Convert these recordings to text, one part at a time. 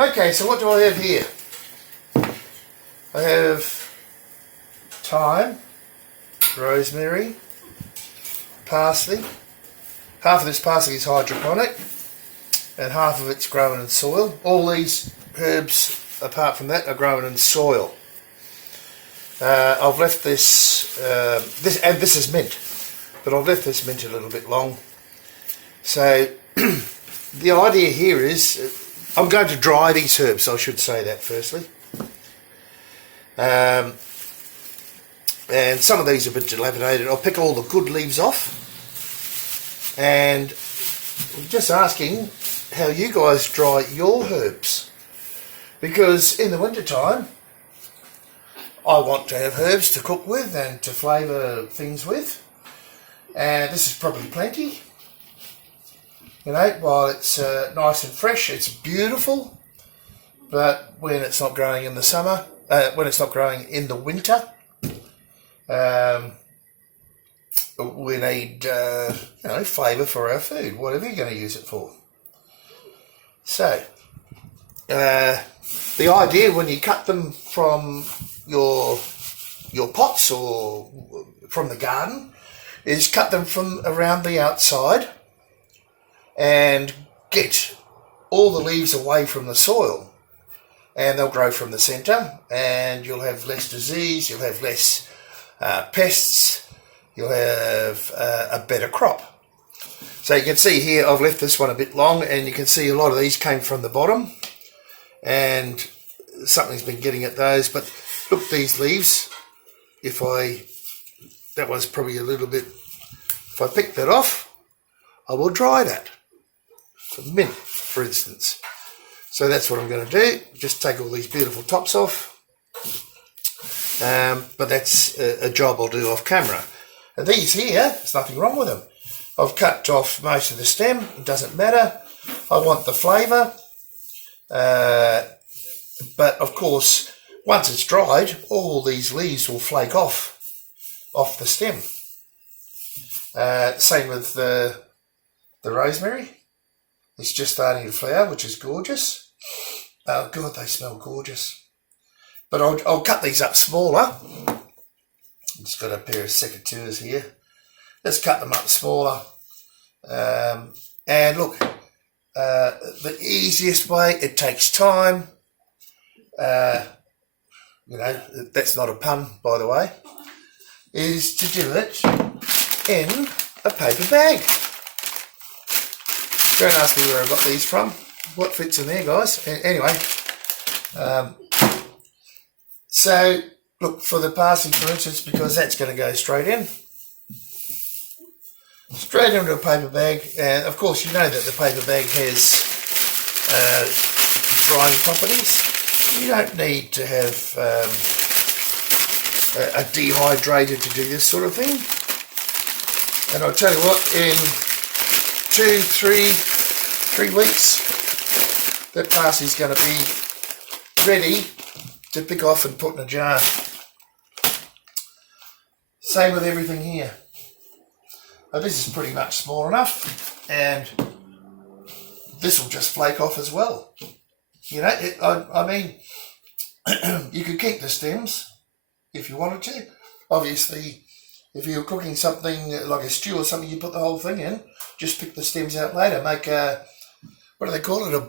Okay, so what do I have here? I have thyme, rosemary, parsley. Half of this parsley is hydroponic and half of it's grown in soil. All these herbs, apart from that, are grown in soil. I've left this, this is mint, but I've left this mint a little bit long. So the idea here is, I'm going to dry these herbs, I should say that firstly. And some of these are a bit dilapidated. I'll pick all the good leaves off. And I'm just asking how you guys dry your herbs. Because in the winter time, I want to have herbs to cook with and to flavour things with. And this is probably plenty. You know, while it's nice and fresh, it's beautiful. But when it's not growing in the summer, when it's not growing in the winter, we need flavour for our food, whatever you're going to use it for. So, the idea when you cut them from your pots or from the garden is cut them from around the outside and get all the leaves away from the soil, and they'll grow from the centre, and you'll have less disease, you'll have less pests, you'll have a better crop. So you can see here I've left this one a bit long, and you can see a lot of these came from the bottom and something's been getting at those. But look, these leaves, that was probably a little bit, if I pick that off, I will dry that for mint, for instance. So that's what I'm going to do, just take all these beautiful tops off. But that's a job I'll do off camera. And these here, there's nothing wrong with them. I've cut off most of the stem, it doesn't matter. I want the flavour. But of course, once it's dried, all these leaves will flake off the stem. Same with the rosemary. It's just starting to flower, which is gorgeous. Oh God, they smell gorgeous. But I'll cut these up smaller. I've just got a pair of secateurs here. Let's cut them up smaller. And look, the easiest way, it takes time. That's not a pun, by the way, is to do it in a paper bag. Don't ask me where I got these from. What fits in there, guys? Anyway, so look, for the parsley, for instance, because that's going to go straight into a paper bag. And of course, you know that the paper bag has drying properties. You don't need to have a dehydrator to do this sort of thing. And I'll tell you what, in 3 weeks, that parsley's going to be ready to pick off and put in a jar. Same with everything here. Now, this is pretty much small enough, and this will just flake off as well. You know, I mean, you could keep the stems if you wanted to. Obviously, if you're cooking something like a stew or something, you put the whole thing in. Just pick the stems out later. Make a, what do they call it? A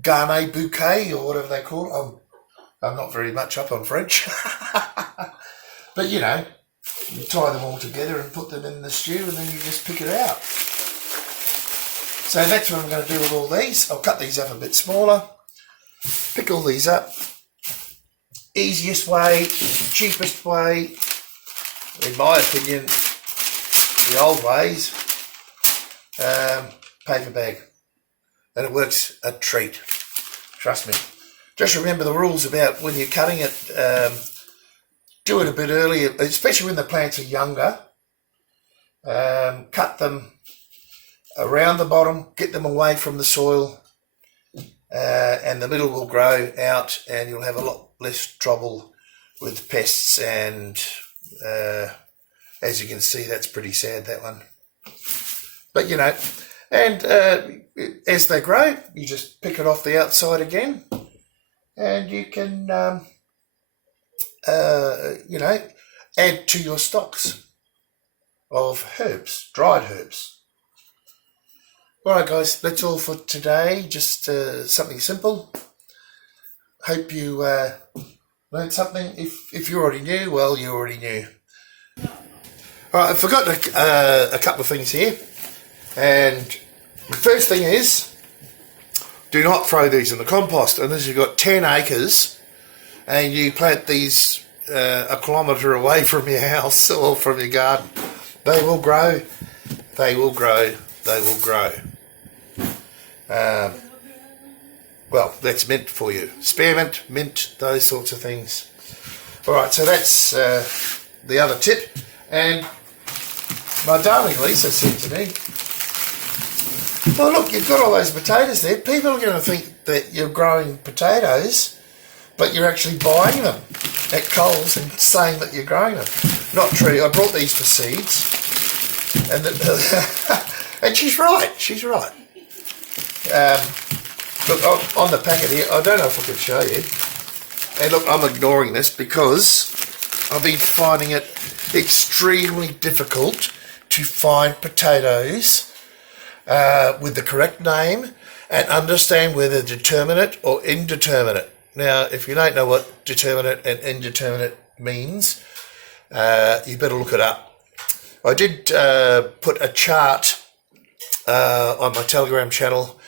garnet bouquet or whatever they call it. I'm not very much up on French. But you know, you tie them all together and put them in the stew, and then you just pick it out. So that's what I'm going to do with all these. I'll cut these up a bit smaller. Pick all these up. Easiest way, cheapest way, in my opinion, the old ways, paper bag. And it works a treat. Trust me. Just remember the rules about when you're cutting it. Do it a bit earlier, especially when the plants are younger. Cut them around the bottom, get them away from the soil, and the middle will grow out, and you'll have a lot less trouble with pests. And as you can see, that's pretty sad, that one. But you know, and as they grow, you just pick it off the outside again. and you can, you know, add to your stocks of herbs, dried herbs. Alright guys, that's all for today, just something simple. Hope you learned something. If you already knew, well, you already knew. Alright, I forgot a couple of things here, and the first thing is, do not throw these in the compost. Unless you've got 10 acres and you plant these a kilometre away from your house or from your garden. They will grow, they will grow, they will grow. Well, that's mint for you. Spearmint, mint, those sorts of things. Alright, so that's the other tip. And my darling Lisa said to me, well, look, you've got all those potatoes there. People are going to think that you're growing potatoes, but you're actually buying them at Coles and saying that you're growing them. Not true. I brought these for seeds. And, and she's right. She's right. Look, on the packet here, I don't know if I can show you. And look, I'm ignoring this because I've been finding it extremely difficult to find potatoes with the correct name and understand whether determinate or indeterminate. Now, if you don't know what determinate and indeterminate means, you better look it up. I did put a chart on my Telegram channel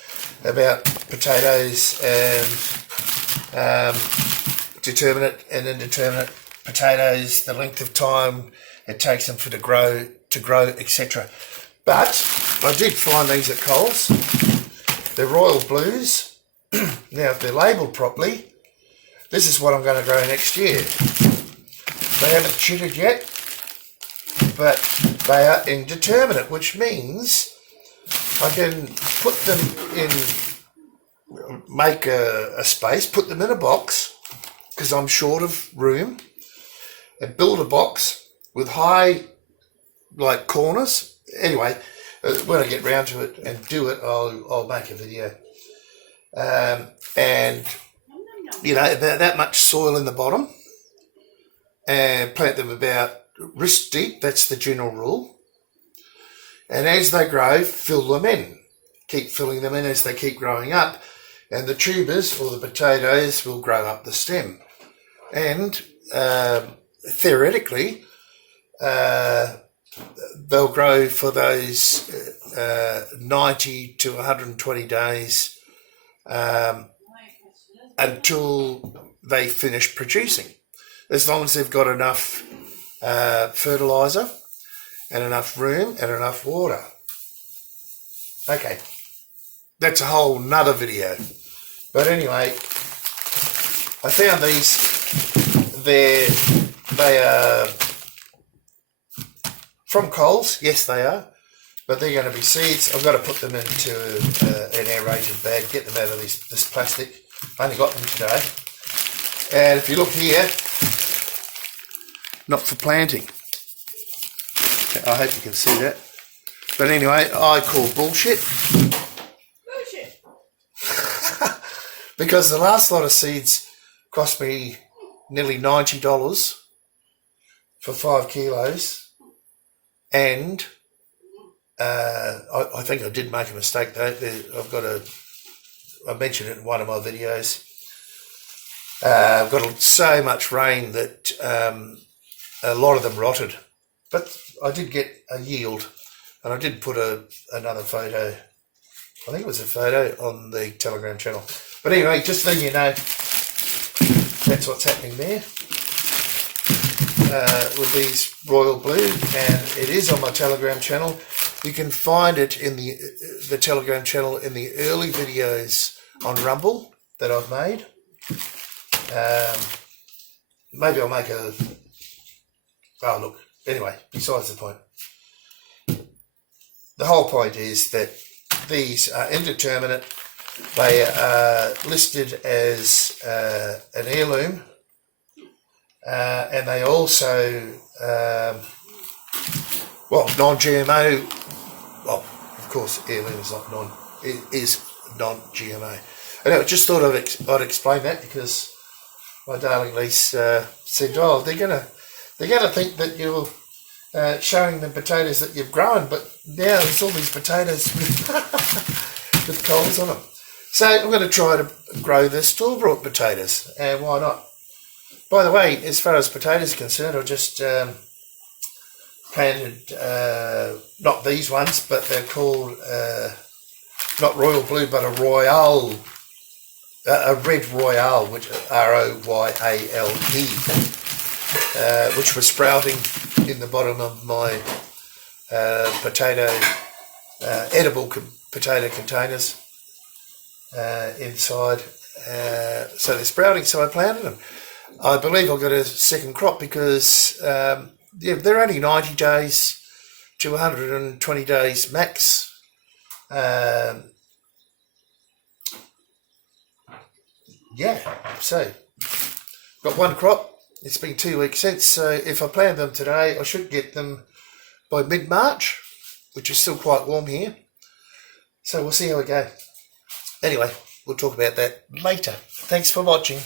about potatoes and determinate and indeterminate potatoes, the length of time it takes them to grow, etc. But I did find these at Coles. They're Royal Blues. Now, if they're labelled properly, this is what I'm going to grow next year. They haven't chitted yet, but they are indeterminate, which means I can put them in, make a space, put them in a box, because I'm short of room, and build a box with high, like, corners. Anyway, when I get round to it and do it, I'll make a video. And, you know, about that much soil in the bottom, and plant them about wrist deep. That's the general rule. And as they grow, fill them in. Keep filling them in as they keep growing up. And the tubers, or the potatoes, will grow up the stem. And theoretically, they'll grow for those 90 to 120 days until they finish producing. As long as they've got enough fertiliser and enough room and enough water. Okay, that's a whole nother video. But anyway, I found these. They are from Coles. Yes, they are. But they're going to be seeds. I've got to put them into an aerated bag, get them out of this plastic. I only got them today. And if you look here, not for planting. I hope you can see that. But anyway, I call bullshit. Bullshit. Because the last lot of seeds cost me nearly $90 for 5 kilos. And I think I did make a mistake though. I mentioned it in one of my videos. I've got so much rain that a lot of them rotted. But I did get a yield, and I did put another photo, I think it was a photo, on the Telegram channel. But anyway, just letting you know, that's what's happening there with these Royal Blue, and it is on my Telegram channel. You can find it in the Telegram channel in the early videos on Rumble that I've made. Maybe I'll make a... Oh, look. Anyway, besides the point. The whole point is that these are indeterminate. They are listed as an heirloom. And they also, non-GMO. Well, of course, heirloom is not is non-GMO. Anyway, just thought I'd explain that because my darling niece said, "Oh, they're gonna think that you're showing them potatoes that you've grown, but now there's all these potatoes with coals on them." So I'm going to try to grow the store-bought potatoes, and why not? By the way, as far as potatoes are concerned, I just planted not these ones, but they're called not Royal Blue, but a Royale. A red Royale, which Royale, which was sprouting in the bottom of my edible potato containers inside. So they're sprouting, so I planted them. I believe I got a second crop because they're only 90 days to 120 days max. So got one crop. It's been 2 weeks since, so if I plant them today, I should get them by mid-March, which is still quite warm here. So we'll see how we go. Anyway, we'll talk about that later. Thanks for watching.